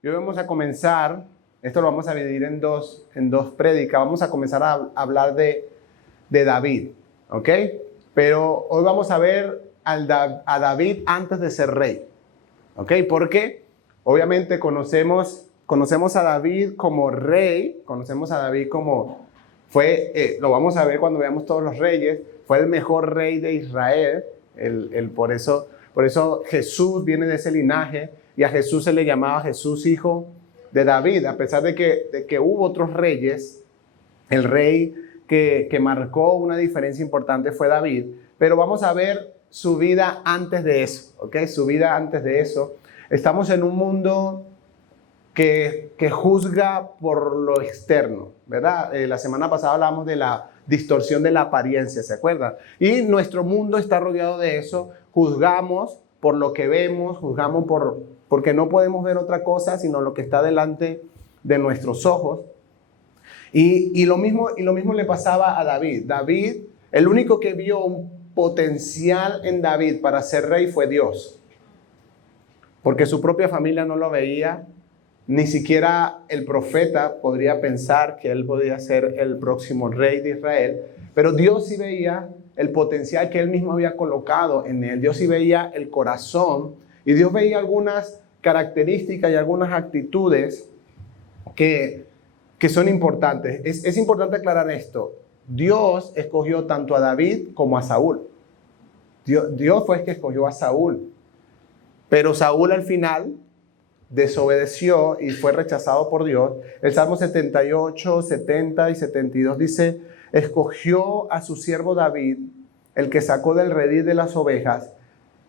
Y hoy vamos a comenzar, esto lo vamos a dividir en dos prédicas, vamos a comenzar a hablar de David, ¿ok? Pero hoy vamos a ver a David antes de ser rey, ¿ok? Porque obviamente conocemos a David como rey, conocemos a David como lo vamos a ver cuando veamos todos los reyes, fue el mejor rey de Israel, por eso Jesús viene de ese linaje, y a Jesús se le llamaba Jesús hijo de David, a pesar de que hubo otros reyes. El rey que marcó una diferencia importante fue David, pero vamos a ver su vida antes de eso, ¿ok? Su vida antes de eso. Estamos en un mundo que juzga por lo externo, ¿verdad? La semana pasada hablamos de la distorsión de la apariencia, ¿se acuerdan? Y nuestro mundo está rodeado de eso. Juzgamos por lo que vemos, juzgamos porque no podemos ver otra cosa sino lo que está delante de nuestros ojos. Y lo mismo le pasaba a David. David, el único que vio un potencial en David para ser rey fue Dios, porque su propia familia no lo veía. Ni siquiera el profeta podría pensar que él podía ser el próximo rey de Israel, pero Dios sí veía el potencial que él mismo había colocado en él. Dios sí veía el corazón, y Dios veía algunas características y algunas actitudes que son importantes. Es importante aclarar esto. Dios escogió tanto a David como a Saúl. Dios fue el que escogió a Saúl, pero Saúl al final desobedeció y fue rechazado por Dios. El Salmo 78, 70 y 72 dice: escogió a su siervo David, el que sacó del redil de las ovejas,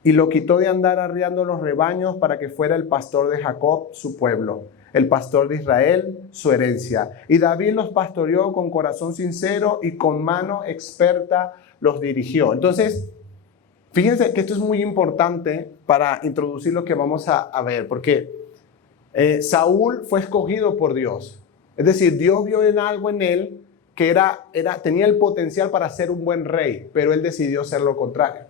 y lo quitó de andar arriando los rebaños para que fuera el pastor de Jacob, su pueblo, el pastor de Israel, su herencia. Y David los pastoreó con corazón sincero y con mano experta los dirigió. Entonces, fíjense que esto es muy importante para introducir lo que vamos a ver, porque Saúl fue escogido por Dios. Es decir, Dios vio en algo en él que tenía el potencial para ser un buen rey, pero él decidió ser lo contrario.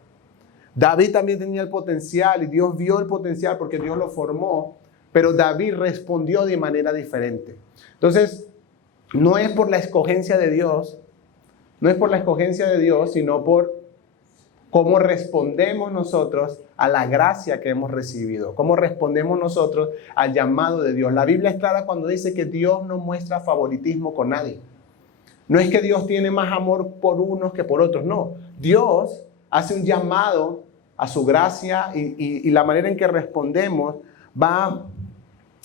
David también tenía el potencial, y Dios vio el potencial porque Dios lo formó, pero David respondió de manera diferente. Entonces, no es por la escogencia de Dios, sino por cómo respondemos nosotros a la gracia que hemos recibido, cómo respondemos nosotros al llamado de Dios. La Biblia es clara cuando dice que Dios no muestra favoritismo con nadie. No es que Dios tiene más amor por unos que por otros, no. Dios hace un llamado a su gracia, y la manera en que respondemos va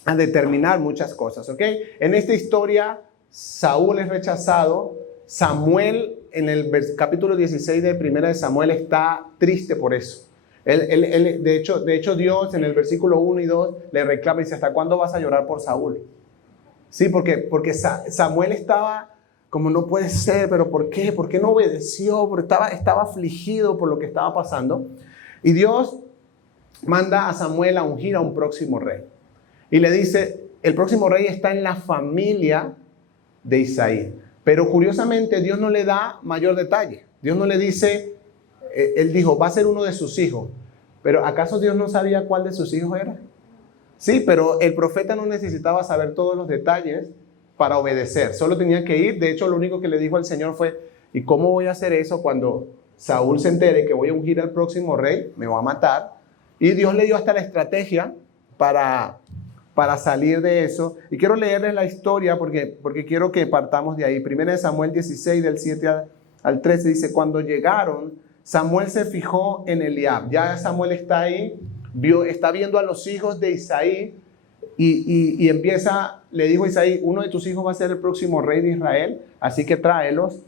a determinar muchas cosas, ¿ok? En esta historia, Saúl es rechazado. Samuel, en el capítulo 16 de Primera de Samuel, está triste por eso. De hecho, Dios en el versículo 1 y 2 le reclama y dice: ¿hasta cuándo vas a llorar por Saúl? Sí, porque Samuel estaba como: no puede ser, pero ¿por qué? ¿Por qué no obedeció? Porque estaba afligido por lo que estaba pasando. Y Dios manda a Samuel a ungir a un próximo rey. Y le dice: el próximo rey está en la familia de Isaí. Pero curiosamente Dios no le da mayor detalle. Dios no le dice, él dijo, va a ser uno de sus hijos. Pero ¿acaso Dios no sabía cuál de sus hijos era? Sí, pero el profeta no necesitaba saber todos los detalles para obedecer. Solo tenía que ir. De hecho, lo único que le dijo al Señor fue: ¿y cómo voy a hacer eso cuando Saúl se entere que voy a ungir al próximo rey? Me va a matar. Y Dios le dio hasta la estrategia para salir de eso. Y quiero leerles la historia porque quiero que partamos de ahí. Primera de Samuel 16, del 7 al 13, dice: cuando llegaron, Samuel se fijó en Eliab. Ya Samuel está ahí, está viendo a los hijos de Isaí, y le dijo a Isaí: uno de tus hijos va a ser el próximo rey de Israel, así que tráelos.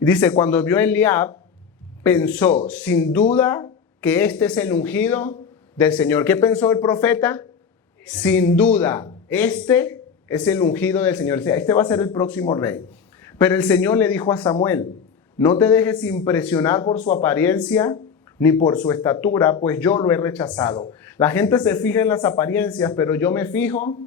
Y dice: cuando vio a Eliab, pensó, sin duda que este es el ungido del Señor. ¿Qué pensó el profeta? Sin duda, este es el ungido del Señor. O sea, este va a ser el próximo rey. Pero el Señor le dijo a Samuel: no te dejes impresionar por su apariencia ni por su estatura, pues yo lo he rechazado. La gente se fija en las apariencias, pero yo me fijo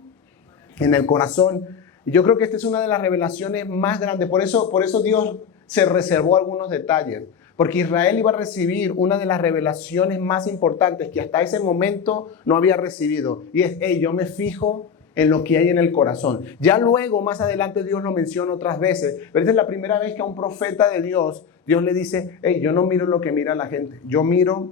en el corazón. Y yo creo que esta es una de las revelaciones más grandes. Por eso Dios se reservó algunos detalles. Porque Israel iba a recibir una de las revelaciones más importantes que hasta ese momento no había recibido. Y es: yo me fijo en lo que hay en el corazón. Ya luego, más adelante, Dios lo menciona otras veces, pero esta es la primera vez que a un profeta de Dios, Dios le dice, hey, yo no miro lo que mira la gente, yo miro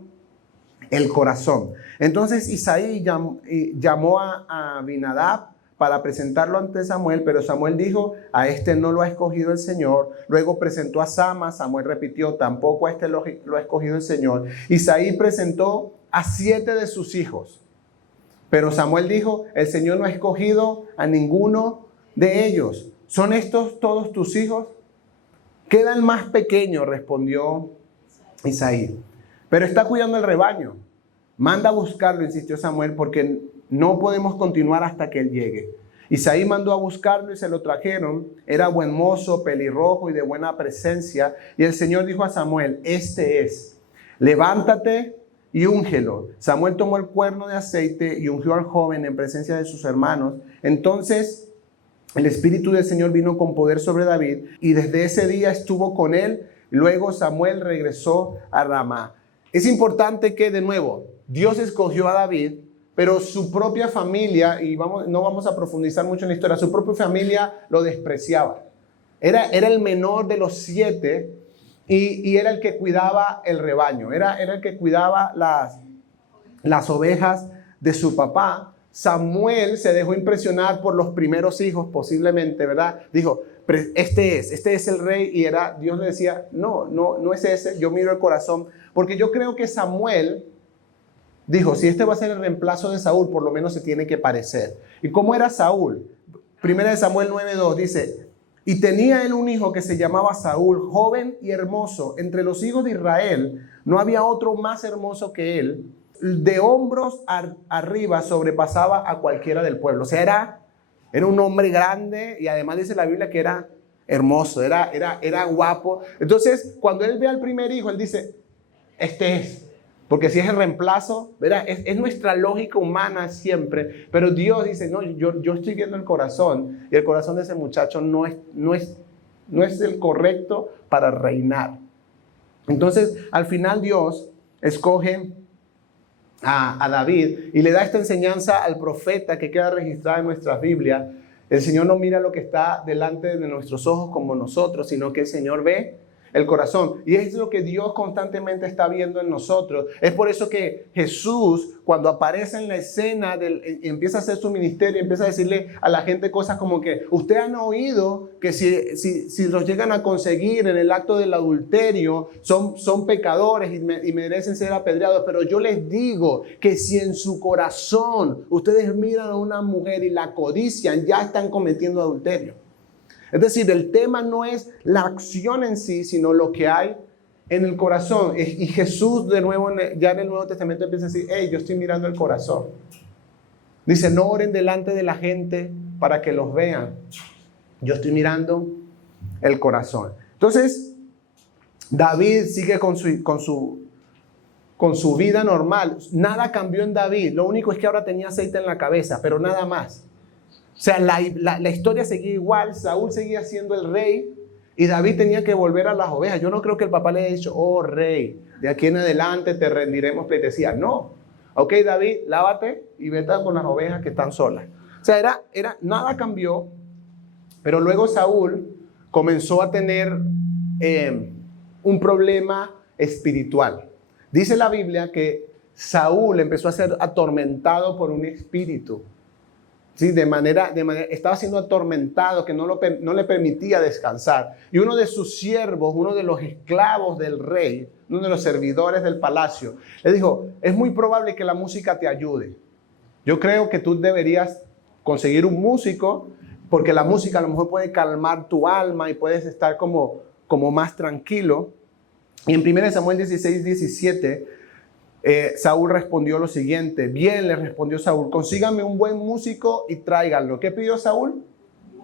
el corazón. Entonces Isaí llamó a Abinadab para presentarlo ante Samuel, pero Samuel dijo, a este no lo ha escogido el Señor. Luego presentó a Sama, Samuel repitió, tampoco a este lo ha escogido el Señor. Isaí presentó a 7 de sus hijos, pero Samuel dijo, el Señor no ha escogido a ninguno de ellos. ¿Son estos todos tus hijos? Queda el más pequeño, respondió Isaí, pero está cuidando el rebaño. Manda a buscarlo, insistió Samuel, porque no podemos continuar hasta que él llegue. Isaí mandó a buscarlo y se lo trajeron. Era buen mozo, pelirrojo y de buena presencia. Y el Señor dijo a Samuel, este es, levántate y úngelo. Samuel tomó el cuerno de aceite y ungió al joven en presencia de sus hermanos. Entonces el Espíritu del Señor vino con poder sobre David y desde ese día estuvo con él. Luego Samuel regresó a Ramá. Es importante que, de nuevo, Dios escogió a David, pero su propia familia, y no vamos a profundizar mucho en la historia, su propia familia lo despreciaba. Era el menor de los 7 y era el que cuidaba el rebaño, era el que cuidaba las ovejas de su papá. Samuel se dejó impresionar por los primeros hijos, posiblemente, ¿verdad? Dijo, este es el rey, y Dios le decía, no es ese, yo miro el corazón, porque yo creo que Samuel dijo, si este va a ser el reemplazo de Saúl, por lo menos se tiene que parecer. ¿Y cómo era Saúl? Primera de Samuel 9:2 dice, y tenía él un hijo que se llamaba Saúl, joven y hermoso. Entre los hijos de Israel no había otro más hermoso que él. De hombros arriba sobrepasaba a cualquiera del pueblo. O sea, era un hombre grande, y además dice la Biblia que era hermoso, era guapo. Entonces, cuando él ve al primer hijo, él dice, este es. Porque si es el reemplazo, ¿verdad? Es nuestra lógica humana siempre, pero Dios dice, no, yo estoy viendo el corazón, y el corazón de ese muchacho no es el correcto para reinar. Entonces, al final Dios escoge a David y le da esta enseñanza al profeta que queda registrada en nuestra Biblia. El Señor no mira lo que está delante de nuestros ojos como nosotros, sino que el Señor ve el corazón. Y es lo que Dios constantemente está viendo en nosotros. Es por eso que Jesús, cuando aparece en la escena, empieza a hacer su ministerio, empieza a decirle a la gente cosas como que, ustedes han oído que si los llegan a conseguir en el acto del adulterio, son pecadores y merecen ser apedreados. Pero yo les digo que si en su corazón ustedes miran a una mujer y la codician, ya están cometiendo adulterio. Es decir, el tema no es la acción en sí, sino lo que hay en el corazón. Y Jesús, de nuevo, ya en el Nuevo Testamento empieza a decir, hey, yo estoy mirando el corazón. Dice, no oren delante de la gente para que los vean. Yo estoy mirando el corazón. Entonces, David sigue con su vida normal. Nada cambió en David. Lo único es que ahora tenía aceite en la cabeza, pero nada más. O sea, la historia seguía igual. Saúl seguía siendo el rey y David tenía que volver a las ovejas. Yo no creo que el papá le haya dicho, oh rey, de aquí en adelante te rendiremos pleitesía. No. Ok, David, lávate y vete con las ovejas que están solas. O sea, nada cambió, pero luego Saúl comenzó a tener un problema espiritual. Dice la Biblia que Saúl empezó a ser atormentado por un espíritu. Sí, estaba siendo atormentado, que no le permitía descansar. Y uno de sus siervos, uno de los esclavos del rey, uno de los servidores del palacio, le dijo, es muy probable que la música te ayude. Yo creo que tú deberías conseguir un músico, porque la música a lo mejor puede calmar tu alma y puedes estar como más tranquilo. Y en 1 Samuel 16:17, Saúl respondió lo siguiente. Bien, le respondió Saúl, consíganme un buen músico y tráiganlo. ¿Qué pidió Saúl?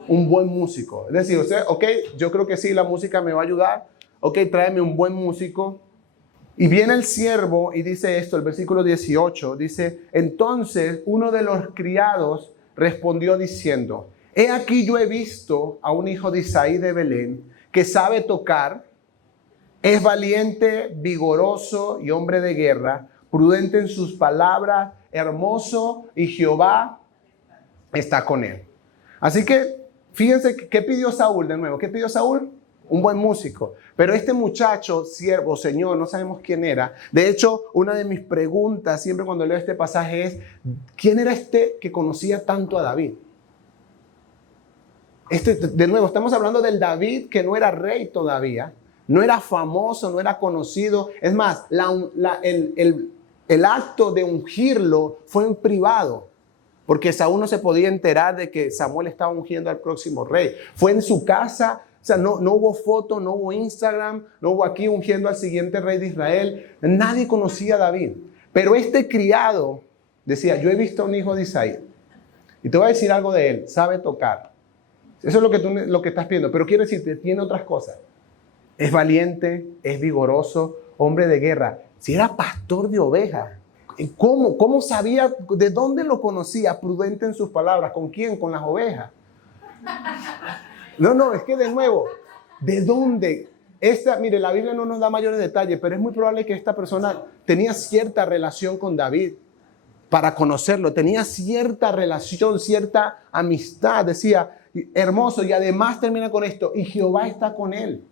Un buen músico. Es decir, usted, ok, yo creo que sí, la música me va a ayudar. Ok, tráeme un buen músico. Y viene el siervo y dice esto, el versículo 18, dice, entonces uno de los criados respondió diciendo, he aquí yo he visto a un hijo de Isaí de Belén que sabe tocar, es valiente, vigoroso y hombre de guerra, prudente en sus palabras, hermoso, y Jehová está con él. Así que fíjense qué pidió Saúl de nuevo. ¿Qué pidió Saúl? Un buen músico. Pero este muchacho, siervo, señor, no sabemos quién era. De hecho, una de mis preguntas siempre cuando leo este pasaje es, ¿quién era este que conocía tanto a David? De nuevo, estamos hablando del David que no era rey todavía, no era famoso, no era conocido. Es más, el acto de ungirlo fue en privado, porque Saúl no se podía enterar de que Samuel estaba ungiendo al próximo rey. Fue en su casa, o sea, no hubo foto, no hubo Instagram, no hubo aquí ungiendo al siguiente rey de Israel. Nadie conocía a David. Pero este criado decía, yo he visto a un hijo de Isaí. Y te voy a decir algo de él, sabe tocar. Eso es lo que estás pidiendo. Pero quiero decirte, tiene otras cosas. Es valiente, es vigoroso, hombre de guerra. Si era pastor de ovejas, ¿cómo sabía? ¿De dónde lo conocía? Prudente en sus palabras. ¿Con quién? Con las ovejas. No, es que de nuevo, ¿de dónde? Mire, la Biblia no nos da mayores detalles, pero es muy probable que esta persona tenía cierta relación con David para conocerlo. Tenía cierta relación, cierta amistad. Decía, hermoso, y además termina con esto, y Jehová está con él.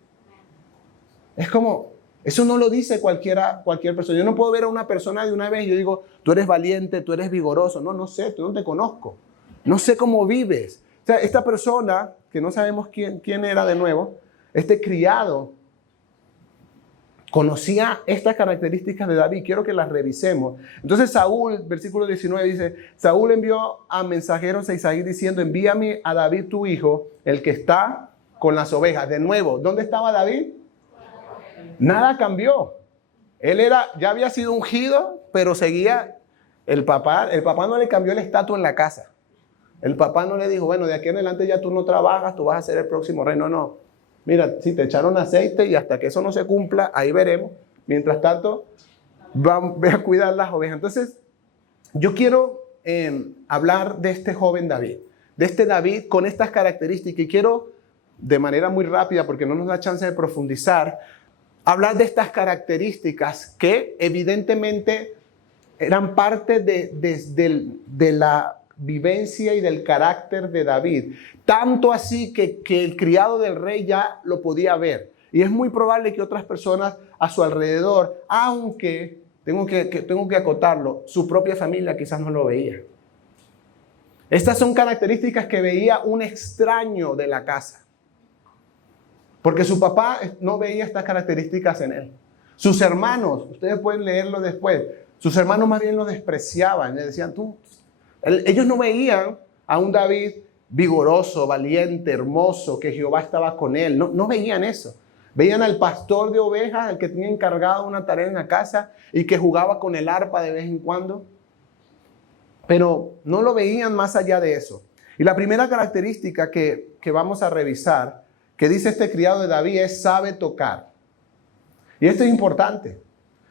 Es como, eso no lo dice cualquier persona. Yo no puedo ver a una persona de una vez y yo digo, tú eres valiente, tú eres vigoroso. No sé, tú no te conozco. No sé cómo vives. O sea, esta persona, que no sabemos quién era de nuevo, este criado, conocía estas características de David. Quiero que las revisemos. Entonces Saúl, versículo 19 dice, Saúl envió a mensajeros a Isaí diciendo, envíame a David tu hijo, el que está con las ovejas. De nuevo, ¿dónde estaba David? Nada cambió. Él ya había sido ungido, pero seguía. El papá no le cambió el estatus en la casa. El papá no le dijo, bueno, de aquí en adelante ya tú no trabajas, tú vas a ser el próximo rey. No. Mira, si te echaron aceite y hasta que eso no se cumpla, ahí veremos. Mientras tanto, ve a cuidar las ovejas. Entonces, yo quiero hablar de este joven David. De este David con estas características. Y quiero, de manera muy rápida, porque no nos da chance de profundizar, hablar de estas características que evidentemente eran parte de la vivencia y del carácter de David. Tanto así que el criado del rey ya lo podía ver. Y es muy probable que otras personas a su alrededor, aunque tengo que acotarlo, su propia familia quizás no lo veía. Estas son características que veía un extraño de la casa. Porque su papá no veía estas características en él. Sus hermanos, ustedes pueden leerlo después, sus hermanos más bien lo despreciaban. Le decían, ellos no veían a un David vigoroso, valiente, hermoso, que Jehová estaba con él. No veían eso. Veían al pastor de ovejas, el que tenía encargado una tarea en la casa y que jugaba con el arpa de vez en cuando. Pero no lo veían más allá de eso. Y la primera característica que vamos a revisar, que dice este criado de David, es sabe tocar. Y esto es importante,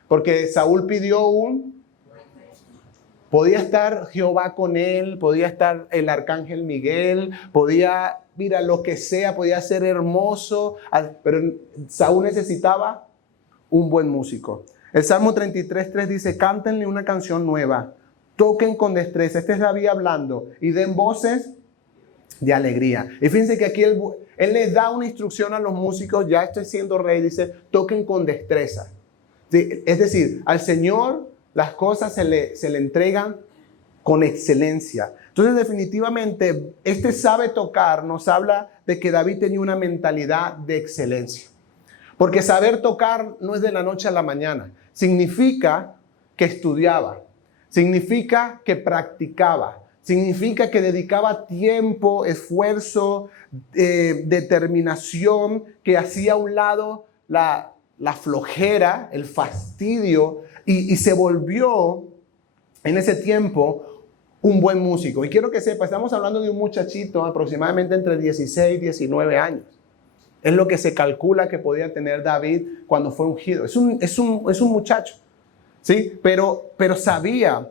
porque Saúl pidió podía estar Jehová con él, podía estar el arcángel Miguel, mira, lo que sea, podía ser hermoso, pero Saúl necesitaba un buen músico. El Salmo 33:3 dice, cántenle una canción nueva, toquen con destreza. Este es David hablando, y den voces de alegría. Y fíjense que aquí él les da una instrucción a los músicos, ya estoy siendo rey, dice, toquen con destreza. ¿Sí? Es decir, al Señor las cosas se le entregan con excelencia. Entonces, definitivamente, este sabe tocar nos habla de que David tenía una mentalidad de excelencia. Porque saber tocar no es de la noche a la mañana. Significa que estudiaba, significa que practicaba, significa que dedicaba tiempo, esfuerzo, determinación, que hacía a un lado la flojera, el fastidio, y se volvió en ese tiempo un buen músico. Y quiero que sepa, estamos hablando de un muchachito aproximadamente entre 16 y 19 años. Es lo que se calcula que podía tener David cuando fue ungido. Es un muchacho, ¿sí? Pero sabía,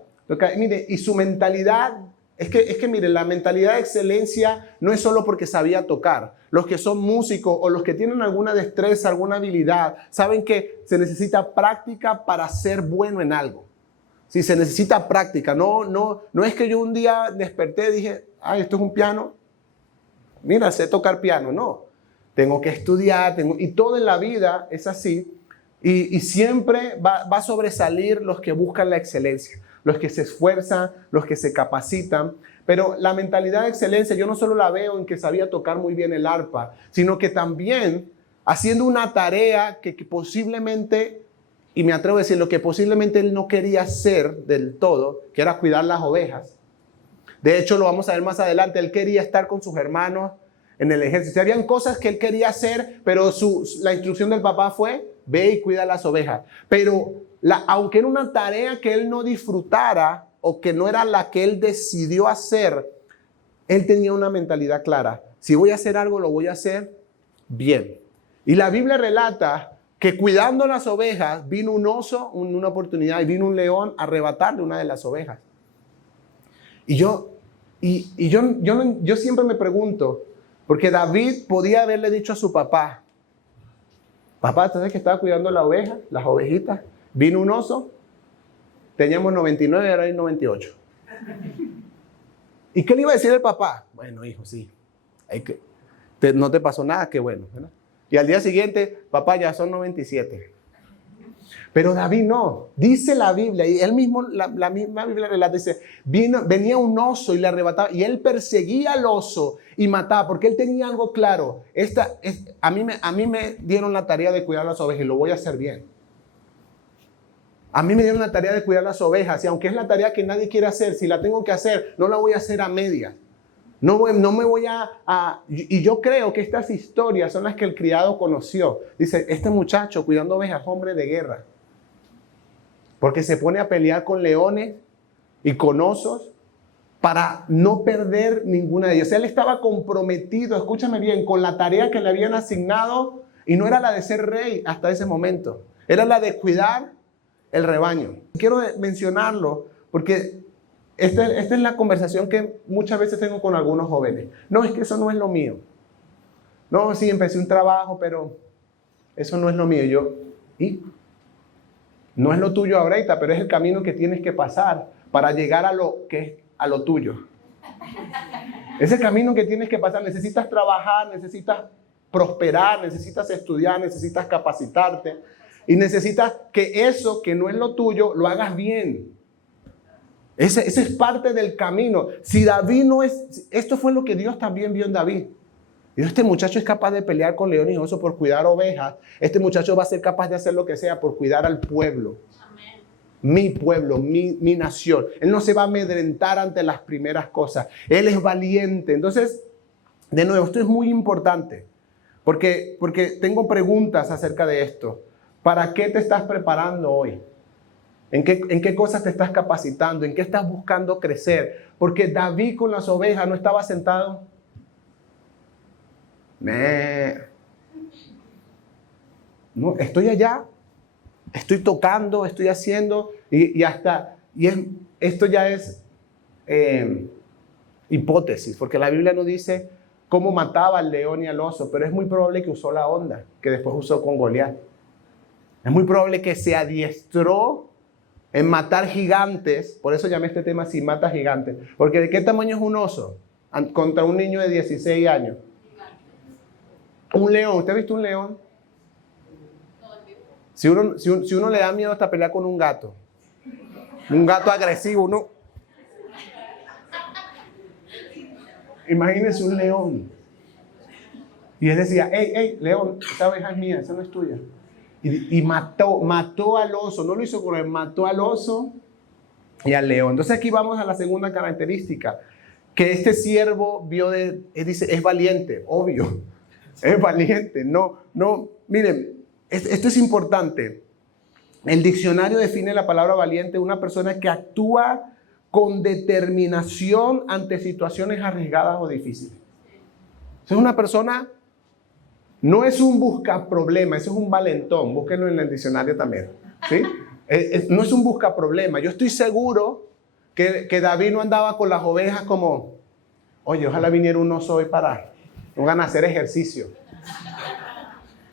mire, y su mentalidad, es que mire, la mentalidad de excelencia no es solo porque sabía tocar. Los que son músicos o los que tienen alguna destreza, alguna habilidad, saben que se necesita práctica para ser bueno en algo. Sí, se necesita práctica. No es que yo un día desperté y dije, ay, esto es un piano. Mira, sé tocar piano. No, tengo que estudiar, y todo en la vida es así. Y siempre va a sobresalir los que buscan la excelencia, los que se esfuerzan, los que se capacitan. Pero la mentalidad de excelencia yo no solo la veo en que sabía tocar muy bien el arpa, sino que también haciendo una tarea que posiblemente, y me atrevo a decir, lo que posiblemente él no quería hacer del todo, que era cuidar las ovejas. De hecho, lo vamos a ver más adelante, él quería estar con sus hermanos en el ejército. Habían cosas que él quería hacer, pero la instrucción del papá fue, ve y cuida las ovejas. Pero aunque era una tarea que él no disfrutara o que no era la que él decidió hacer, él tenía una mentalidad clara. Si voy a hacer algo, lo voy a hacer bien. Y la Biblia relata que cuidando las ovejas vino un oso, una oportunidad, y vino un león a arrebatarle una de las ovejas. Y yo siempre me pregunto, porque David podía haberle dicho a su papá, papá, ¿sabes que estaba cuidando la oveja, las ovejitas? Vino un oso, teníamos 99 y ahora hay 98. ¿Y qué le iba a decir el papá? Bueno, hijo, sí, no te pasó nada, qué bueno, ¿verdad? Y al día siguiente, papá, ya son 97. Pero David no, dice la Biblia, y él mismo, la misma Biblia relata, dice, venía un oso y le arrebataba, y él perseguía al oso y mataba, porque él tenía algo claro. A mí me dieron la tarea de cuidar las ovejas y lo voy a hacer bien. A mí me dieron la tarea de cuidar las ovejas, y aunque es la tarea que nadie quiere hacer, si la tengo que hacer, no la voy a hacer a medias. No me voy y yo creo que estas historias son las que el criado conoció. Dice, este muchacho cuidando ovejas, hombre de guerra. Porque se pone a pelear con leones y con osos para no perder ninguna de ellas. Él estaba comprometido, escúchame bien, con la tarea que le habían asignado, y no era la de ser rey hasta ese momento. Era la de cuidar el rebaño. Quiero mencionarlo porque esta es la conversación que muchas veces tengo con algunos jóvenes. No, es que eso no es lo mío. No, sí, empecé un trabajo, pero eso no es lo mío. ¿Y? No es lo tuyo ahorita, pero es el camino que tienes que pasar para llegar a lo tuyo. Ese camino que tienes que pasar, necesitas trabajar, necesitas prosperar, necesitas estudiar, necesitas capacitarte y necesitas que eso que no es lo tuyo lo hagas bien. Ese es parte del camino. Si David no es... Esto fue lo que Dios también vio en David. Dijo, este muchacho es capaz de pelear con leones y osos por cuidar ovejas. Este muchacho va a ser capaz de hacer lo que sea por cuidar al pueblo. Amén. Mi pueblo, mi nación. Él no se va a amedrentar ante las primeras cosas. Él es valiente. Entonces, de nuevo, esto es muy importante. Porque tengo preguntas acerca de esto. ¿Para qué te estás preparando hoy? ¿En qué cosas te estás capacitando? ¿En qué estás buscando crecer? Porque David con las ovejas no estaba sentado. No, estoy allá, estoy tocando, estoy haciendo, esto ya es hipótesis, porque la Biblia no dice cómo mataba al león y al oso, pero es muy probable que usó la onda que después usó con Goliat. Es muy probable que se adiestró en matar gigantes. Por eso llamé este tema Si mata gigantes. Porque ¿de qué tamaño es un oso? Contra un niño de 16 años. Un león. ¿Usted ha visto un león? Si uno le da miedo hasta pelear con un gato agresivo, uno... Imagínese un león. Y él decía, hey, león, esa oveja es mía, esa no es tuya. Y mató al oso, no lo hizo con él, mató al oso y al león. Entonces aquí vamos a la segunda característica, que este siervo dice, es valiente, obvio, es valiente. No, miren, esto es importante. El diccionario define la palabra valiente, una persona que actúa con determinación ante situaciones arriesgadas o difíciles. Es una persona... No es un buscaproblema, ese es un valentón. Búsquenlo en el diccionario también. ¿Sí? No es un buscaproblema. Yo estoy seguro que David no andaba con las ovejas como, oye, ojalá viniera un oso hoy para a hacer ejercicio.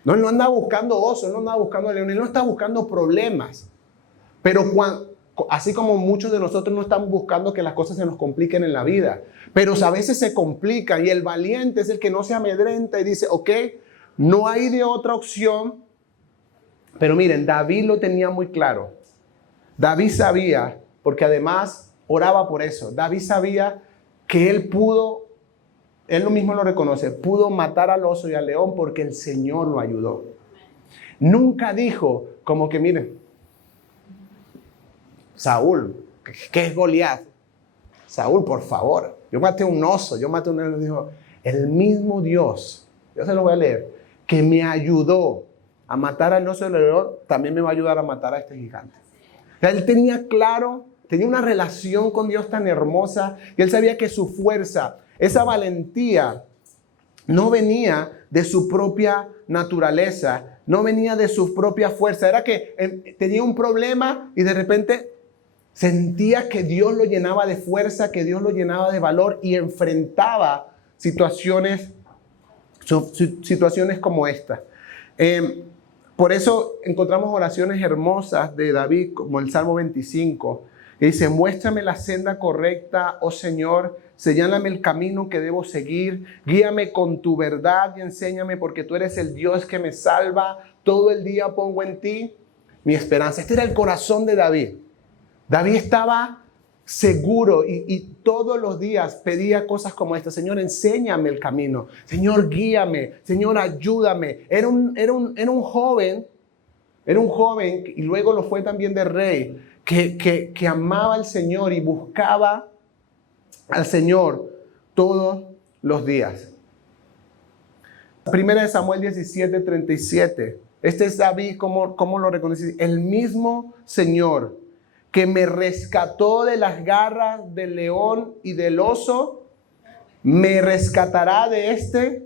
No, él no andaba buscando osos, él no andaba buscando leones, él no estaba buscando problemas. Pero así como muchos de nosotros no estamos buscando que las cosas se nos compliquen en la vida, pero a veces se complican y el valiente es el que no se amedrenta y dice, ok, no hay de otra opción. Pero miren, David lo tenía muy claro. David sabía, porque además oraba por eso, David sabía que él lo mismo lo reconoce, pudo matar al oso y al león porque el Señor lo ayudó. Nunca dijo como que, miren, Saúl, ¿qué es Goliat? Saúl, por favor, yo maté un oso, yo maté un león. Dijo, el mismo Dios, yo se lo voy a leer, que me ayudó a matar al oso y al león, también me va a ayudar a matar a este gigante. O sea, él tenía claro, tenía una relación con Dios tan hermosa, y él sabía que su fuerza, esa valentía, no venía de su propia naturaleza, no venía de su propia fuerza. Era que tenía un problema y de repente sentía que Dios lo llenaba de fuerza, que Dios lo llenaba de valor y enfrentaba situaciones como esta. Por eso encontramos oraciones hermosas de David, como el Salmo 25, que dice, muéstrame la senda correcta, oh Señor, señálame el camino que debo seguir, guíame con tu verdad y enséñame, porque tú eres el Dios que me salva. Todo el día pongo en ti mi esperanza. Este era el corazón de David. David estaba seguro y todos los días pedía cosas como esta. Señor, enséñame el camino. Señor, guíame. Señor, ayúdame. Era un joven y luego lo fue también de rey, que amaba al Señor y buscaba al Señor todos los días. Primera de Samuel 17:37. Este es David, ¿cómo lo reconoce? El mismo Señor que me rescató de las garras del león y del oso, me rescatará de este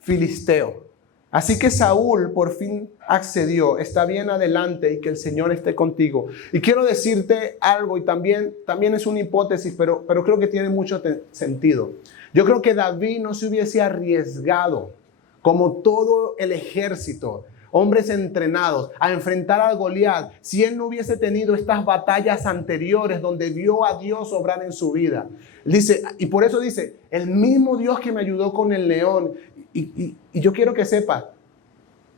filisteo. Así que Saúl por fin accedió. Está bien, adelante, y que el Señor esté contigo. Y quiero decirte algo, y también es una hipótesis, pero creo que tiene mucho sentido. Yo creo que David no se hubiese arriesgado, como todo el ejército, hombres entrenados, a enfrentar a Goliat, si él no hubiese tenido estas batallas anteriores donde vio a Dios obrar en su vida. Dice, y por eso dice, el mismo Dios que me ayudó con el león. Y yo quiero que sepa,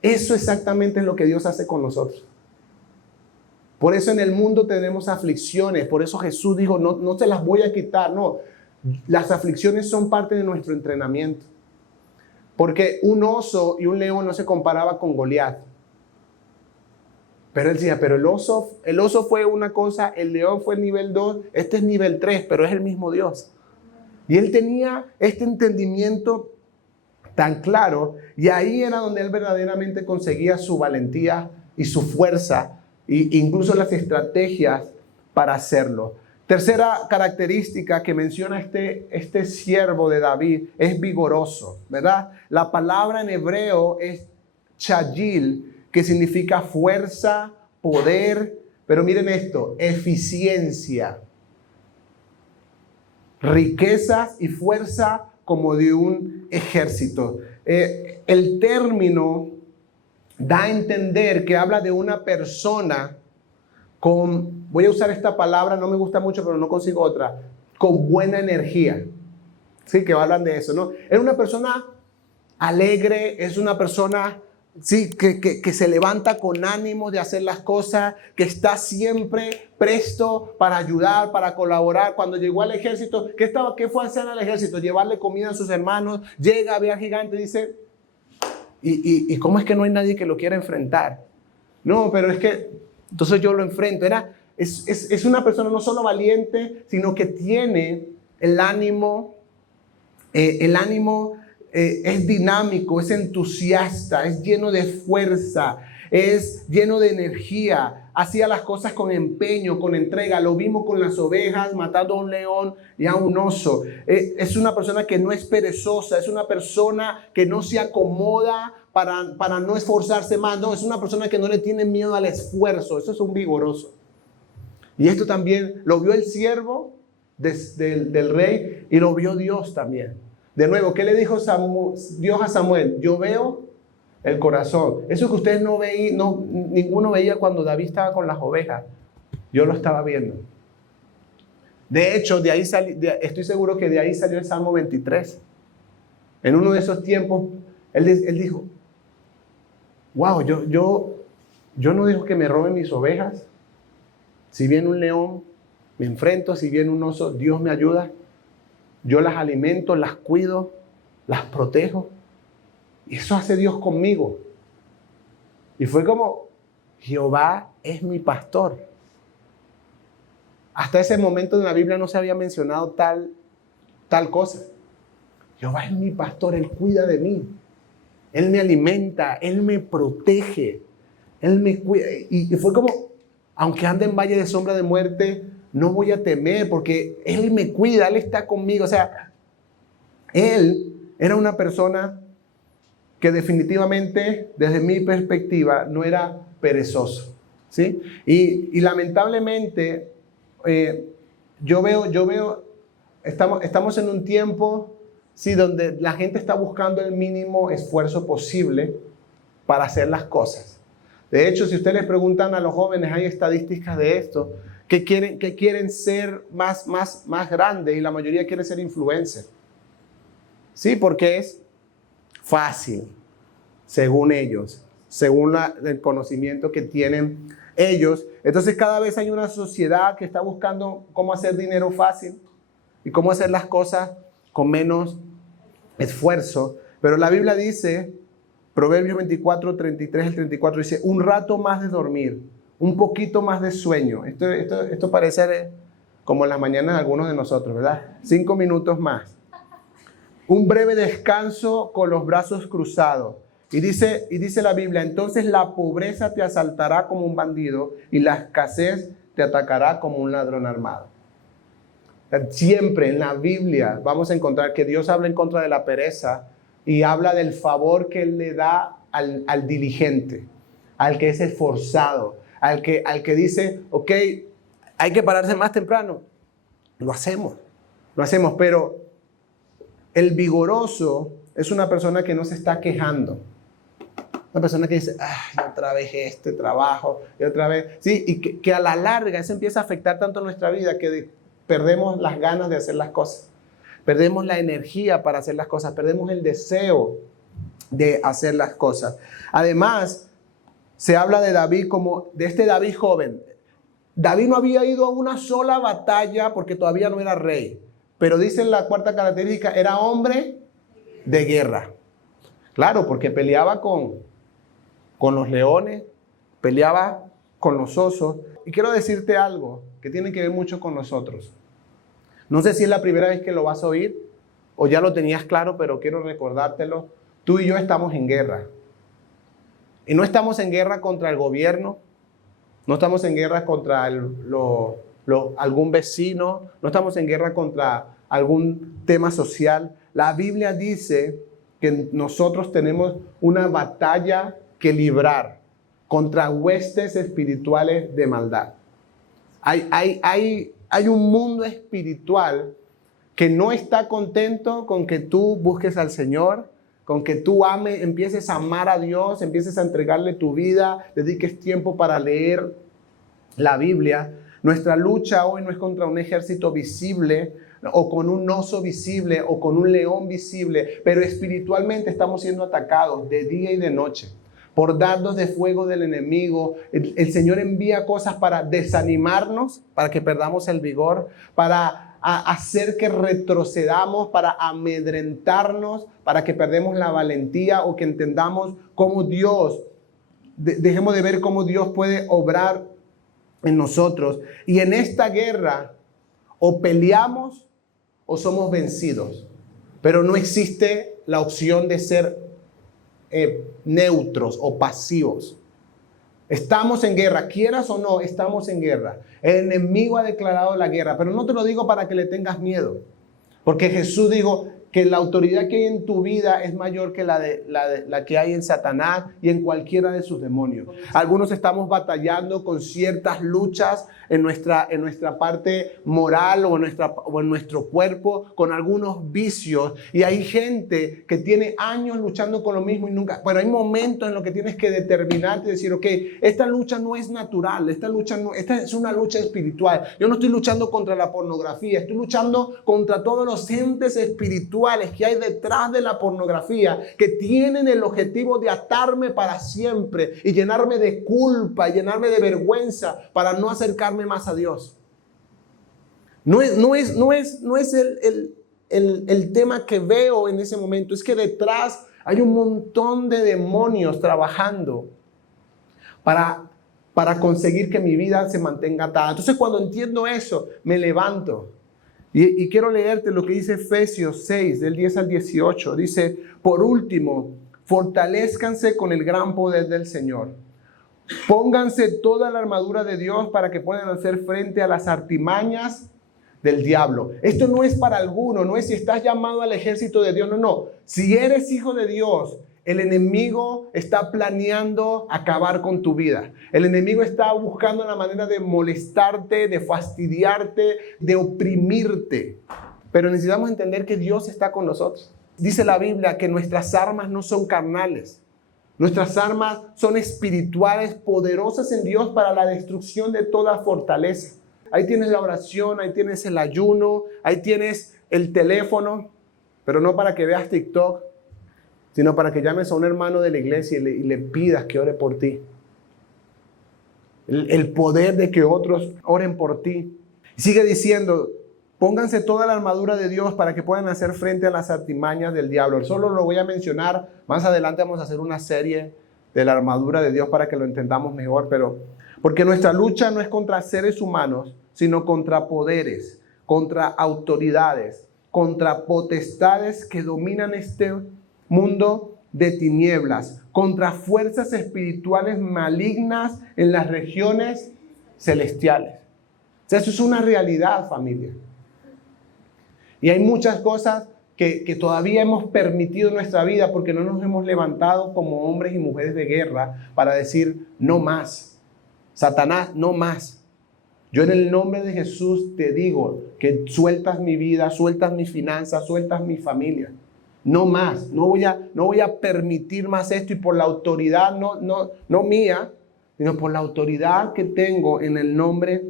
eso exactamente es lo que Dios hace con nosotros. Por eso en el mundo tenemos aflicciones, por eso Jesús dijo, no te las voy a quitar, no. Las aflicciones son parte de nuestro entrenamiento. Porque un oso y un león no se comparaba con Goliat. Pero él decía, pero el oso fue una cosa, el león fue nivel 2, este es nivel 3, pero es el mismo Dios. Y él tenía este entendimiento tan claro, y ahí era donde él verdaderamente conseguía su valentía y su fuerza, e incluso las estrategias para hacerlo. Tercera característica que menciona este siervo de David es vigoroso, ¿verdad? La palabra en hebreo es chayil, que significa fuerza, poder, pero miren esto, eficiencia, riquezas y fuerza como de un ejército. El término da a entender que habla de una persona voy a usar esta palabra, no me gusta mucho, pero no consigo otra, con buena energía. Sí, que hablan de eso, ¿no? Es una persona alegre, es una persona, sí, que se levanta con ánimo de hacer las cosas, que está siempre presto para ayudar, para colaborar. Cuando llegó al ejército, ¿qué fue a hacer al ejército? Llevarle comida a sus hermanos. Llega, ve al gigante y dice, ¿y cómo es que no hay nadie que lo quiera enfrentar? No, pero es que entonces yo lo enfrento. Es una persona no solo valiente, sino que tiene el ánimo, es dinámico, es entusiasta, es lleno de fuerza, es lleno de energía, hacía las cosas con empeño, con entrega. Lo vimos con las ovejas, matando a un león y a un oso. Es una persona que no es perezosa, es una persona que no se acomoda para no esforzarse más. No, es una persona que no le tiene miedo al esfuerzo. Eso es un vigoroso. Y esto también lo vio el siervo del rey y lo vio Dios también. De nuevo, ¿qué le dijo Dios a Samuel? Yo veo el corazón. Eso que ustedes no veían, ninguno veía cuando David estaba con las ovejas. Yo lo estaba viendo. De hecho, estoy seguro que de ahí salió el Salmo 23. En uno de esos tiempos, él dijo, wow, yo no dejo que me roben mis ovejas. Si viene un león, me enfrento. Si viene un oso, Dios me ayuda. Yo las alimento, las cuido, las protejo. Y eso hace Dios conmigo. Y fue como, Jehová es mi pastor. Hasta ese momento en la Biblia no se había mencionado tal cosa. Jehová es mi pastor, Él cuida de mí. Él me alimenta, Él me protege, Él me cuida. Y fue como, aunque ande en valle de sombra de muerte, no voy a temer porque Él me cuida, Él está conmigo. O sea, Él era una persona que definitivamente, desde mi perspectiva, no era perezoso, ¿sí? Y lamentablemente, yo veo, estamos en un tiempo, sí, donde la gente está buscando el mínimo esfuerzo posible para hacer las cosas. De hecho, si ustedes les preguntan a los jóvenes, hay estadísticas de esto, que quieren ser más grandes y la mayoría quiere ser influencer. Sí, porque es fácil, según ellos, según el conocimiento que tienen ellos. Entonces cada vez hay una sociedad que está buscando cómo hacer dinero fácil y cómo hacer las cosas con menos esfuerzo. Pero la Biblia dice, Proverbios 24, 33 al 34, dice, un rato más de dormir, un poquito más de sueño. Esto parece como en las mañanas de algunos de nosotros, ¿verdad? 5 minutos más. Un breve descanso con los brazos cruzados. Y dice la Biblia, entonces la pobreza te asaltará como un bandido y la escasez te atacará como un ladrón armado. Siempre en la Biblia vamos a encontrar que Dios habla en contra de la pereza y habla del favor que Él le da al diligente, al que es esforzado, al que dice, ok, hay que pararse más temprano. Lo hacemos, pero el vigoroso es una persona que no se está quejando. Una persona que dice, ay, otra vez este trabajo, y otra vez. Sí, y que a la larga eso empieza a afectar tanto nuestra vida que perdemos las ganas de hacer las cosas. Perdemos la energía para hacer las cosas. Perdemos el deseo de hacer las cosas. Además, se habla de David como de este David joven. David no había ido a una sola batalla porque todavía no era rey. Pero dice la cuarta característica, era hombre de guerra. Claro, porque peleaba con los leones, peleaba con los osos. Y quiero decirte algo que tiene que ver mucho con nosotros. No sé si es la primera vez que lo vas a oír o ya lo tenías claro, pero quiero recordártelo. Tú y yo estamos en guerra. Y no estamos en guerra contra el gobierno, no estamos en guerra contra algún vecino, no estamos en guerra contra algún tema social. La Biblia dice que nosotros tenemos una batalla que librar contra huestes espirituales de maldad. Hay un mundo espiritual que no está contento con que tú busques al Señor, con que tú empieces a amar a Dios, empieces a entregarle tu vida, dediques tiempo para leer la Biblia. Nuestra lucha hoy no es contra un ejército visible, o con un oso visible, o con un león visible, pero espiritualmente estamos siendo atacados de día y de noche por dardos de fuego del enemigo. El Señor envía cosas para desanimarnos, para que perdamos el vigor, para hacer que retrocedamos, para amedrentarnos, para que perdemos la valentía o que entendamos cómo Dios, dejemos de ver cómo Dios puede obrar en nosotros. Y en esta guerra o peleamos o somos vencidos, pero no existe la opción de ser neutros o pasivos. Estamos en guerra, quieras o no, estamos en guerra. El enemigo ha declarado la guerra, pero no te lo digo para que le tengas miedo, porque Jesús dijo que la autoridad que hay en tu vida es mayor que la que hay en Satanás y en cualquiera de sus demonios. Algunos estamos batallando con ciertas luchas en nuestra parte moral o en nuestro cuerpo, con algunos vicios. Y hay gente que tiene años luchando con lo mismo y nunca. Pero hay momentos en los que tienes que determinarte y decir, ok, esta lucha no es natural, esta es una lucha espiritual. Yo no estoy luchando contra la pornografía, estoy luchando contra todos los entes espirituales que hay detrás de la pornografía, que tienen el objetivo de atarme para siempre y llenarme de culpa, y llenarme de vergüenza para no acercarme más a Dios. No es el tema que veo en ese momento, es que detrás hay un montón de demonios trabajando para conseguir que mi vida se mantenga atada. Entonces, cuando entiendo eso, me levanto. Y quiero leerte lo que dice Efesios 6, del 10 al 18. Dice, por último, fortalezcanse con el gran poder del Señor. Pónganse toda la armadura de Dios para que puedan hacer frente a las artimañas del diablo. Esto no es para alguno, no es si estás llamado al ejército de Dios, no. Si eres hijo de Dios, el enemigo está planeando acabar con tu vida. El enemigo está buscando la manera de molestarte, de fastidiarte, de oprimirte. Pero necesitamos entender que Dios está con nosotros. Dice la Biblia que nuestras armas no son carnales. Nuestras armas son espirituales, poderosas en Dios para la destrucción de toda fortaleza. Ahí tienes la oración, ahí tienes el ayuno, ahí tienes el teléfono, pero no para que veas TikTok, sino para que llames a un hermano de la iglesia y le pidas que ore por ti. El poder de que otros oren por ti. Sigue diciendo, pónganse toda la armadura de Dios para que puedan hacer frente a las artimañas del diablo. Solo lo voy a mencionar, más adelante vamos a hacer una serie de la armadura de Dios para que lo entendamos mejor, porque nuestra lucha no es contra seres humanos, sino contra poderes, contra autoridades, contra potestades que dominan este mundo de tinieblas, contra fuerzas espirituales malignas en las regiones celestiales. O sea, eso es una realidad, familia. Y hay muchas cosas que todavía hemos permitido en nuestra vida porque no nos hemos levantado como hombres y mujeres de guerra para decir no más. Satanás, no más. Yo en el nombre de Jesús te digo que sueltas mi vida, sueltas mis finanzas, sueltas mi familia. No más, no voy a permitir más esto, y por la autoridad no mía, sino por la autoridad que tengo en el nombre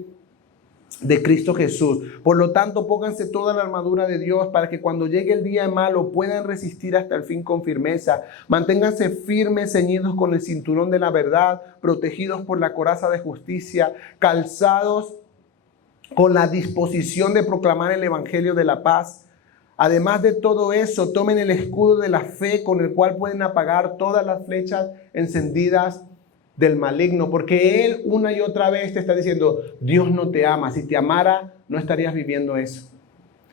de Cristo Jesús. Por lo tanto, pónganse toda la armadura de Dios para que cuando llegue el día malo puedan resistir hasta el fin con firmeza. Manténganse firmes, ceñidos con el cinturón de la verdad, protegidos por la coraza de justicia, calzados con la disposición de proclamar el evangelio de la paz. Además de todo eso, tomen el escudo de la fe con el cual pueden apagar todas las flechas encendidas del maligno, porque él una y otra vez te está diciendo, Dios no te ama. Si te amara, no estarías viviendo eso.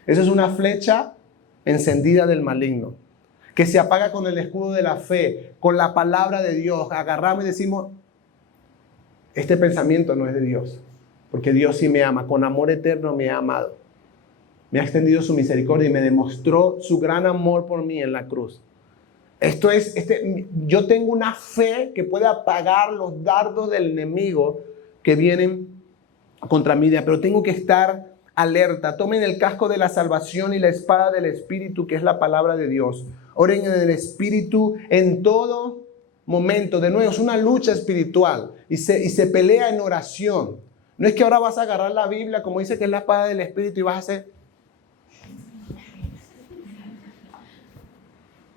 Eso es una flecha encendida del maligno, que se apaga con el escudo de la fe, con la palabra de Dios. Agarramos y decimos, este pensamiento no es de Dios, porque Dios sí me ama, con amor eterno me ha amado. Me ha extendido su misericordia y me demostró su gran amor por mí en la cruz. Yo tengo una fe que puede apagar los dardos del enemigo que vienen contra mi vida, pero tengo que estar alerta. Tomen el casco de la salvación y la espada del Espíritu, que es la palabra de Dios. Oren en el Espíritu en todo momento. De nuevo, es una lucha espiritual y se pelea en oración. No es que ahora vas a agarrar la Biblia, como dice que es la espada del Espíritu, y vas a hacer...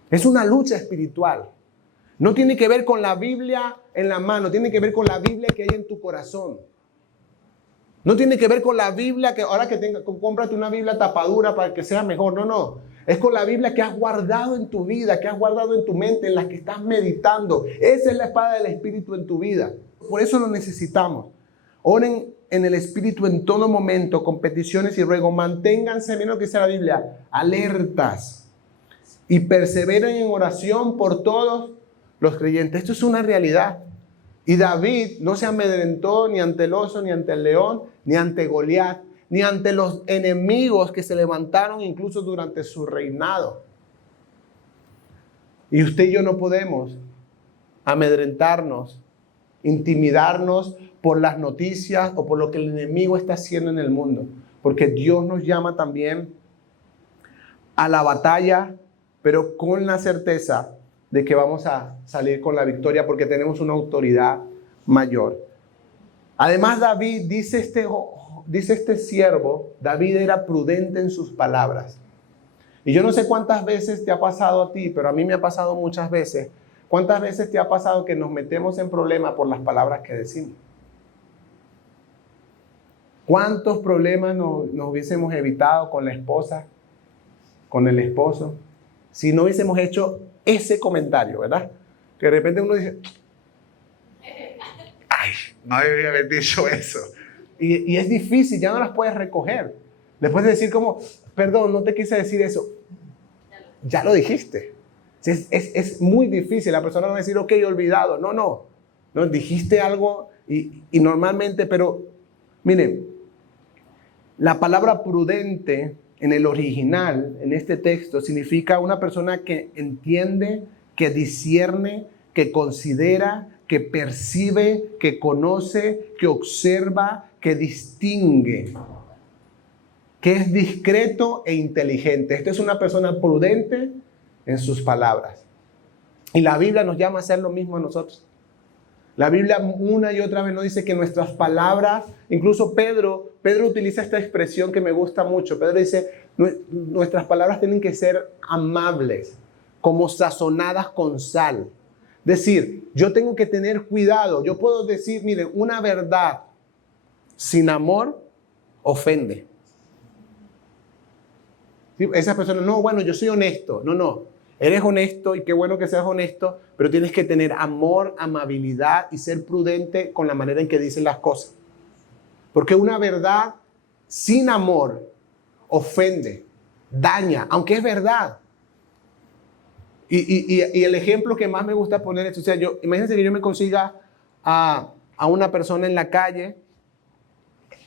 Es una lucha espiritual. No tiene que ver con la Biblia en la mano, tiene que ver con la Biblia que hay en tu corazón. No tiene que ver con la Biblia que ahora cómprate una Biblia tapadura para que sea mejor. No. Es con la Biblia que has guardado en tu vida, que has guardado en tu mente, en la que estás meditando. Esa es la espada del Espíritu en tu vida. Por eso lo necesitamos. Oren en el Espíritu en todo momento, con peticiones y ruegos. Manténganse, miren lo que dice la Biblia, alertas. Y perseveren en oración por todos los creyentes. Esto es una realidad. Y David no se amedrentó ni ante el oso, ni ante el león, ni ante Goliat, ni ante los enemigos que se levantaron incluso durante su reinado. Y usted y yo no podemos amedrentarnos, intimidarnos por las noticias o por lo que el enemigo está haciendo en el mundo. Porque Dios nos llama también a la batalla, pero con la certeza de que vamos a salir con la victoria porque tenemos una autoridad mayor. Además, David, dice este siervo, David era prudente en sus palabras. Y yo no sé cuántas veces te ha pasado a ti, pero a mí me ha pasado muchas veces. ¿Cuántas veces te ha pasado que nos metemos en problemas por las palabras que decimos? ¿Cuántos problemas nos hubiésemos evitado con la esposa, con el esposo, si no hubiésemos hecho ese comentario, ¿verdad? Que de repente uno dice, ay, no debía haber dicho eso. Y es difícil, ya no las puedes recoger. Después de decir como, perdón, no te quise decir eso. Ya lo dijiste. Es muy difícil. La persona va a decir, ok, olvidado. No, dijiste algo y normalmente, pero miren, la palabra prudente en el original, en este texto, significa una persona que entiende, que discierne, que considera, que percibe, que conoce, que observa, que distingue, que es discreto e inteligente. Esta es una persona prudente en sus palabras. Y la Biblia nos llama a hacer lo mismo a nosotros. La Biblia una y otra vez nos dice que nuestras palabras, incluso Pedro utiliza esta expresión que me gusta mucho. Pedro dice, nuestras palabras tienen que ser amables, como sazonadas con sal. Es decir, yo tengo que tener cuidado. Yo puedo decir, miren, una verdad sin amor ofende. ¿Sí? Esas personas, no, bueno, yo soy honesto. No. Eres honesto y qué bueno que seas honesto, pero tienes que tener amor, amabilidad y ser prudente con la manera en que dices las cosas. Porque una verdad sin amor ofende, daña, aunque es verdad. Y el ejemplo que más me gusta poner es, o sea, imagínense que yo me consiga a una persona en la calle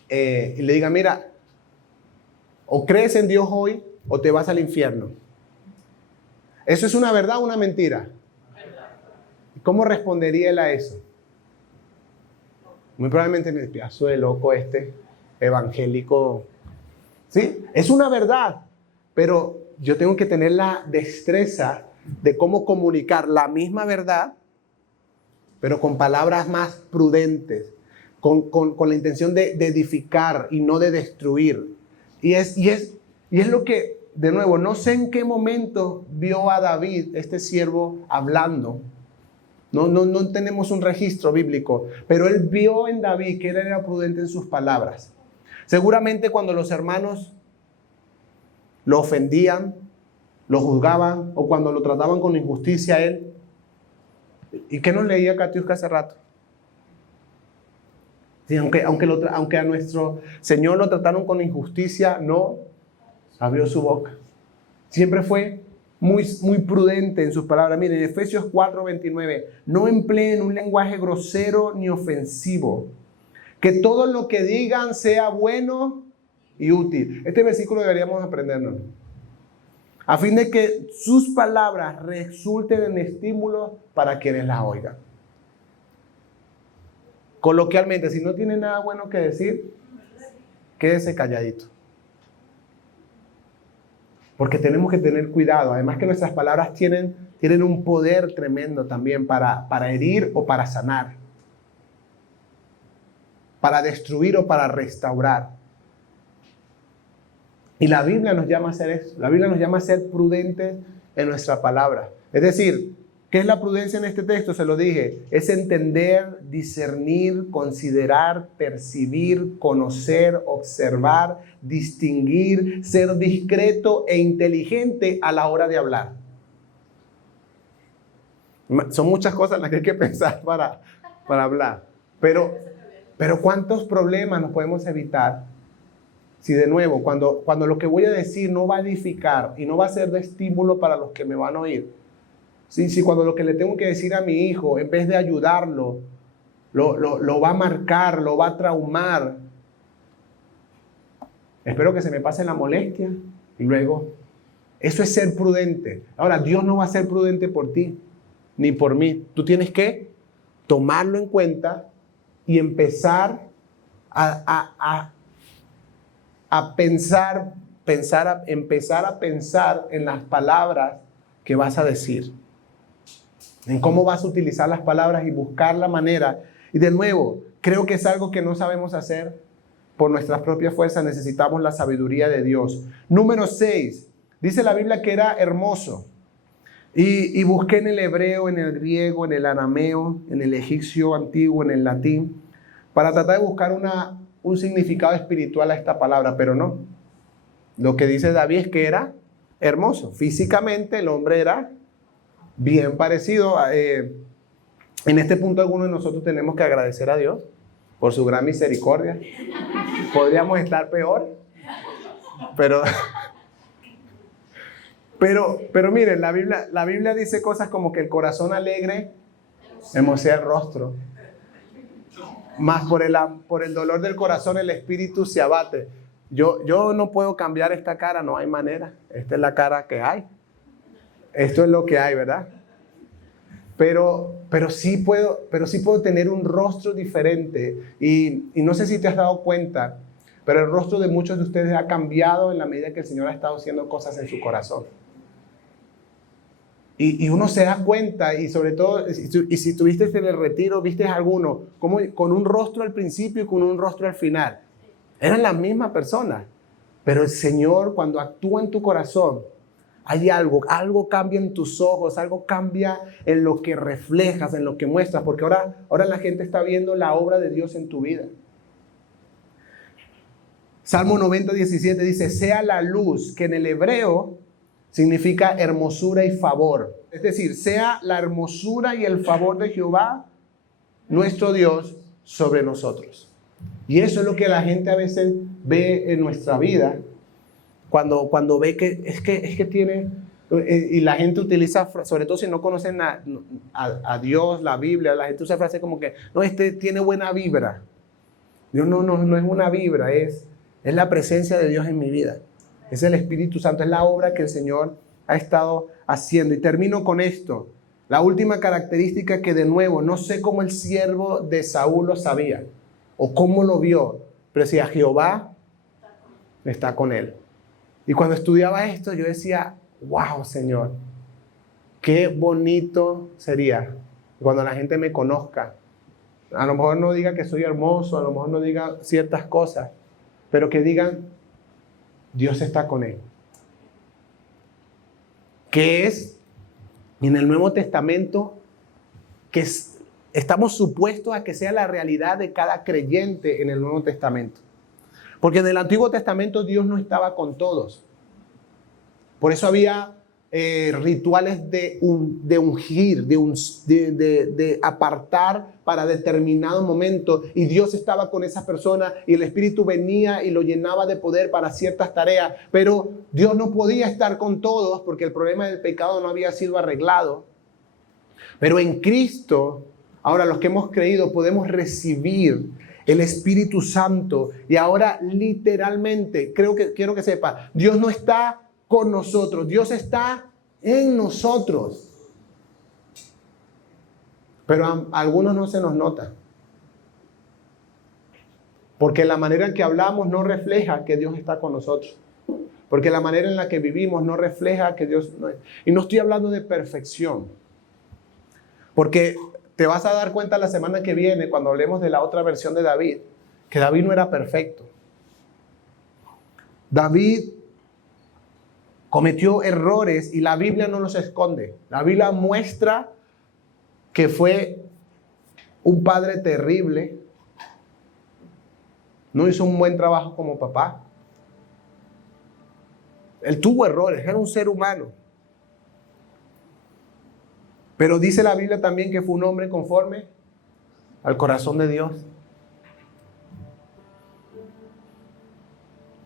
y le diga, mira, o crees en Dios hoy o te vas al infierno. ¿Eso es una verdad o una mentira? ¿Cómo respondería él a eso? Muy probablemente me piazo de loco evangélico. ¿Sí? Es una verdad, pero yo tengo que tener la destreza de cómo comunicar la misma verdad, pero con palabras más prudentes, con la intención de edificar y no de destruir. Y es lo que, de nuevo, no sé en qué momento vio a David, este siervo, hablando. No tenemos un registro bíblico, pero él vio en David que él era prudente en sus palabras. Seguramente cuando los hermanos lo ofendían, lo juzgaban o cuando lo trataban con injusticia a él. ¿Y qué nos leía Katiuska hace rato? Sí, aunque a nuestro Señor lo trataron con injusticia, no abrió su boca. Siempre fue muy prudente en sus palabras. Miren, Efesios 4:29, no empleen un lenguaje grosero ni ofensivo. Que todo lo que digan sea bueno y útil. Este versículo deberíamos aprendernos. A fin de que sus palabras resulten en estímulo para quienes las oigan. Coloquialmente, si no tiene nada bueno que decir, quédese calladito. Porque tenemos que tener cuidado. Además que nuestras palabras tienen un poder tremendo también para herir o para sanar. Para destruir o para restaurar. Y la Biblia nos llama a hacer eso. La Biblia nos llama a ser prudentes en nuestra palabra. Es decir, ¿qué es la prudencia en este texto? Se lo dije. Es entender, discernir, considerar, percibir, conocer, observar, distinguir, ser discreto e inteligente a la hora de hablar. Son muchas cosas en las que hay que pensar para hablar. Pero ¿cuántos problemas nos podemos evitar? Si de nuevo, cuando lo que voy a decir no va a edificar y no va a ser de estímulo para los que me van a oír. Si cuando lo que le tengo que decir a mi hijo, en vez de ayudarlo, lo va a marcar, lo va a traumar. Espero que se me pase la molestia y luego Eso es ser prudente. Ahora, Dios no va a ser prudente por ti, ni por mí. Tú tienes que tomarlo en cuenta y empezar a empezar a pensar en las palabras que vas a decir, en cómo vas a utilizar las palabras y buscar la manera. Y de nuevo, creo que es algo que no sabemos hacer por nuestras propias fuerzas. Necesitamos la sabiduría de Dios. Número 6, dice la Biblia que era hermoso. Y busqué en el hebreo, en el griego, en el arameo, en el egipcio antiguo, en el latín, para tratar de buscar un significado espiritual a esta palabra, pero no. Lo que dice David es que era hermoso. Físicamente el hombre era bien parecido. En este punto algunos de nosotros tenemos que agradecer a Dios por su gran misericordia. Podríamos estar peor, pero miren, la Biblia dice cosas como que el corazón alegre hermosea el rostro. Más por el dolor del corazón el espíritu se abate. Yo no puedo cambiar esta cara, no hay manera. Esta es la cara que hay. Esto es lo que hay, ¿verdad? Pero sí puedo tener un rostro diferente. Y no sé si te has dado cuenta, pero el rostro de muchos de ustedes ha cambiado en la medida que el Señor ha estado haciendo cosas en su corazón. Y uno se da cuenta, y sobre todo, y si tuviste en el retiro, viste a alguno como con un rostro al principio y con un rostro al final. Eran la misma persona, pero el Señor cuando actúa en tu corazón, hay algo cambia en tus ojos, algo cambia en lo que reflejas, en lo que muestras, porque ahora la gente está viendo la obra de Dios en tu vida. Salmo 90:17 dice, sea la luz, que en el hebreo significa hermosura y favor. Es decir, sea la hermosura y el favor de Jehová, nuestro Dios, sobre nosotros. Y eso es lo que la gente a veces ve en nuestra vida, cuando ve que es que tiene, y la gente utiliza, sobre todo si no conocen a Dios, la Biblia, la gente usa frases como que, no, tiene buena vibra. Dios no es una vibra, es la presencia de Dios en mi vida. Es el Espíritu Santo, es la obra que el Señor ha estado haciendo. Y termino con esto. La última característica que de nuevo, no sé cómo el siervo de Saúl lo sabía o cómo lo vio, pero decía, Jehová está con él. Y cuando estudiaba esto, yo decía, wow, Señor, qué bonito sería cuando la gente me conozca. A lo mejor no diga que soy hermoso, a lo mejor no diga ciertas cosas, pero que digan, Dios está con él. Que es en el Nuevo Testamento que estamos supuestos a que sea la realidad de cada creyente en el Nuevo Testamento. Porque en el Antiguo Testamento Dios no estaba con todos. Por eso había rituales de ungir, de apartar para determinado momento, y Dios estaba con esa persona y el Espíritu venía y lo llenaba de poder para ciertas tareas, pero Dios no podía estar con todos porque el problema del pecado no había sido arreglado. Pero en Cristo, ahora los que hemos creído podemos recibir el Espíritu Santo, y ahora literalmente, quiero que sepa, Dios no está con nosotros, Dios está en nosotros. Pero a algunos no se nos nota, porque la manera en que hablamos no refleja que Dios está con nosotros, porque la manera en la que vivimos no refleja que Dios no es. Y no estoy hablando de perfección, porque te vas a dar cuenta la semana que viene, cuando hablemos de la otra versión de David, que David no era perfecto. David cometió errores y la Biblia no los esconde. La Biblia muestra que fue un padre terrible. No hizo un buen trabajo como papá. Él tuvo errores, era un ser humano. Pero dice la Biblia también que fue un hombre conforme al corazón de Dios.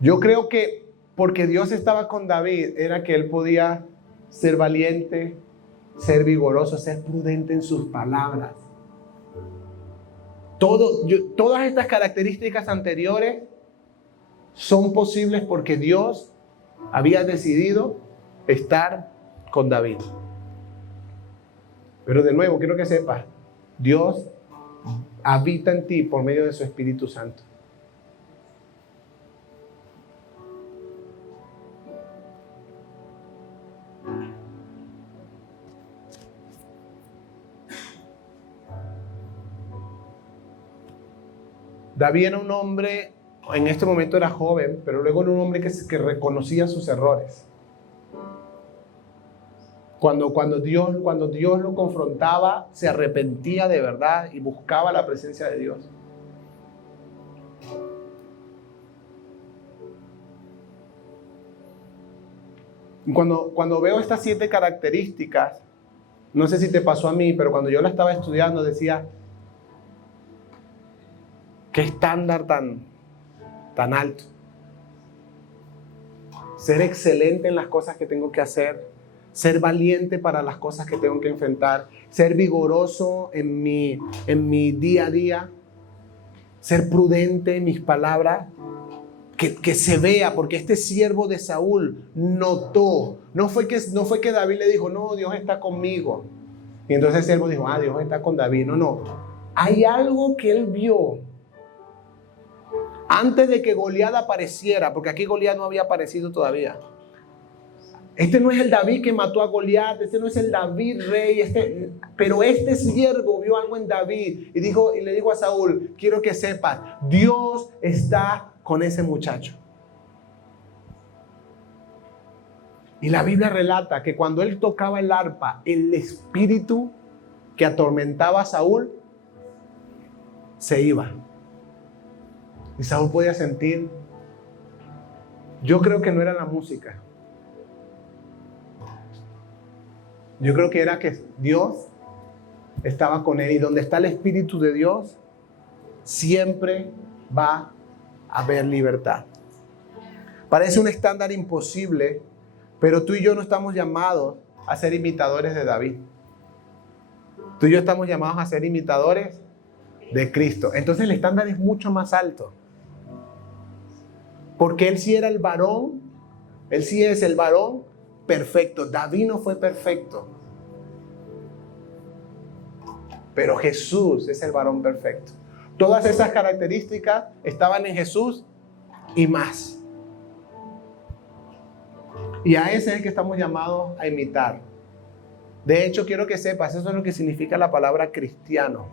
Yo creo que porque Dios estaba con David, era que él podía ser valiente, ser vigoroso, ser prudente en sus palabras. Todas estas características anteriores son posibles porque Dios había decidido estar con David. Pero de nuevo, quiero que sepas, Dios habita en ti por medio de su Espíritu Santo. David era un hombre, en este momento era joven, pero luego era un hombre que reconocía sus errores. Cuando Dios lo confrontaba, se arrepentía de verdad y buscaba la presencia de Dios. Cuando veo estas 7 características, no sé si te pasó a mí, pero cuando yo la estaba estudiando decía, qué estándar tan alto. Ser excelente en las cosas que tengo que hacer, ser valiente para las cosas que tengo que enfrentar, ser vigoroso en mi día a día, ser prudente en mis palabras, que se vea, porque este siervo de Saúl notó, no fue que David le dijo, no, Dios está conmigo, y entonces el siervo dijo, Dios está con David. No, hay algo que él vio antes de que Goliat apareciera, porque aquí Goliat no había aparecido todavía. Este no es el David que mató a Goliat, este no es el David rey, pero este siervo vio algo en David y le dijo a Saúl, quiero que sepas, Dios está con ese muchacho. Y la Biblia relata que cuando él tocaba el arpa, el espíritu que atormentaba a Saúl se iba. Y Saúl podía sentir, yo creo que no era la música. Yo creo que era que Dios estaba con él. Y donde está el Espíritu de Dios, siempre va a haber libertad. Parece un estándar imposible, pero tú y yo no estamos llamados a ser imitadores de David. Tú y yo estamos llamados a ser imitadores de Cristo. Entonces el estándar es mucho más alto. Porque él sí era el varón, él sí es el varón perfecto. David no fue perfecto, pero Jesús es el varón perfecto. Todas esas características estaban en Jesús y más. Y a ese es el que estamos llamados a imitar. De hecho, quiero que sepas, eso es lo que significa la palabra cristiano.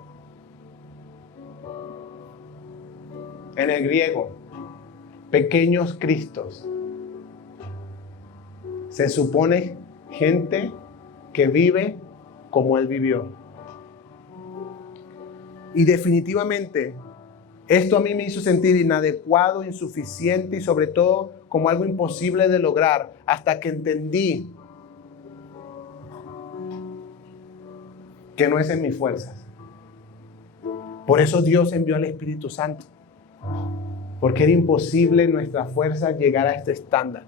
En el griego, pequeños cristos. Se supone gente que vive como él vivió. Y definitivamente, esto a mí me hizo sentir inadecuado, insuficiente y sobre todo como algo imposible de lograr hasta que entendí que no es en mis fuerzas. Por eso Dios envió al Espíritu Santo. Porque era imposible en nuestras fuerzas llegar a este estándar.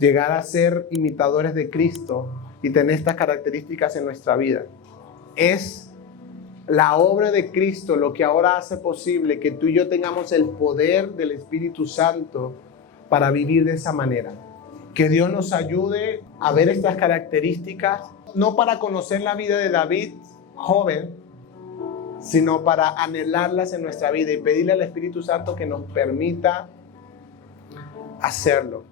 Llegar a ser imitadores de Cristo y tener estas características en nuestra vida. Es la obra de Cristo lo que ahora hace posible que tú y yo tengamos el poder del Espíritu Santo para vivir de esa manera. Que Dios nos ayude a ver estas características, no para conocer la vida de David joven, sino para anhelarlas en nuestra vida y pedirle al Espíritu Santo que nos permita hacerlo.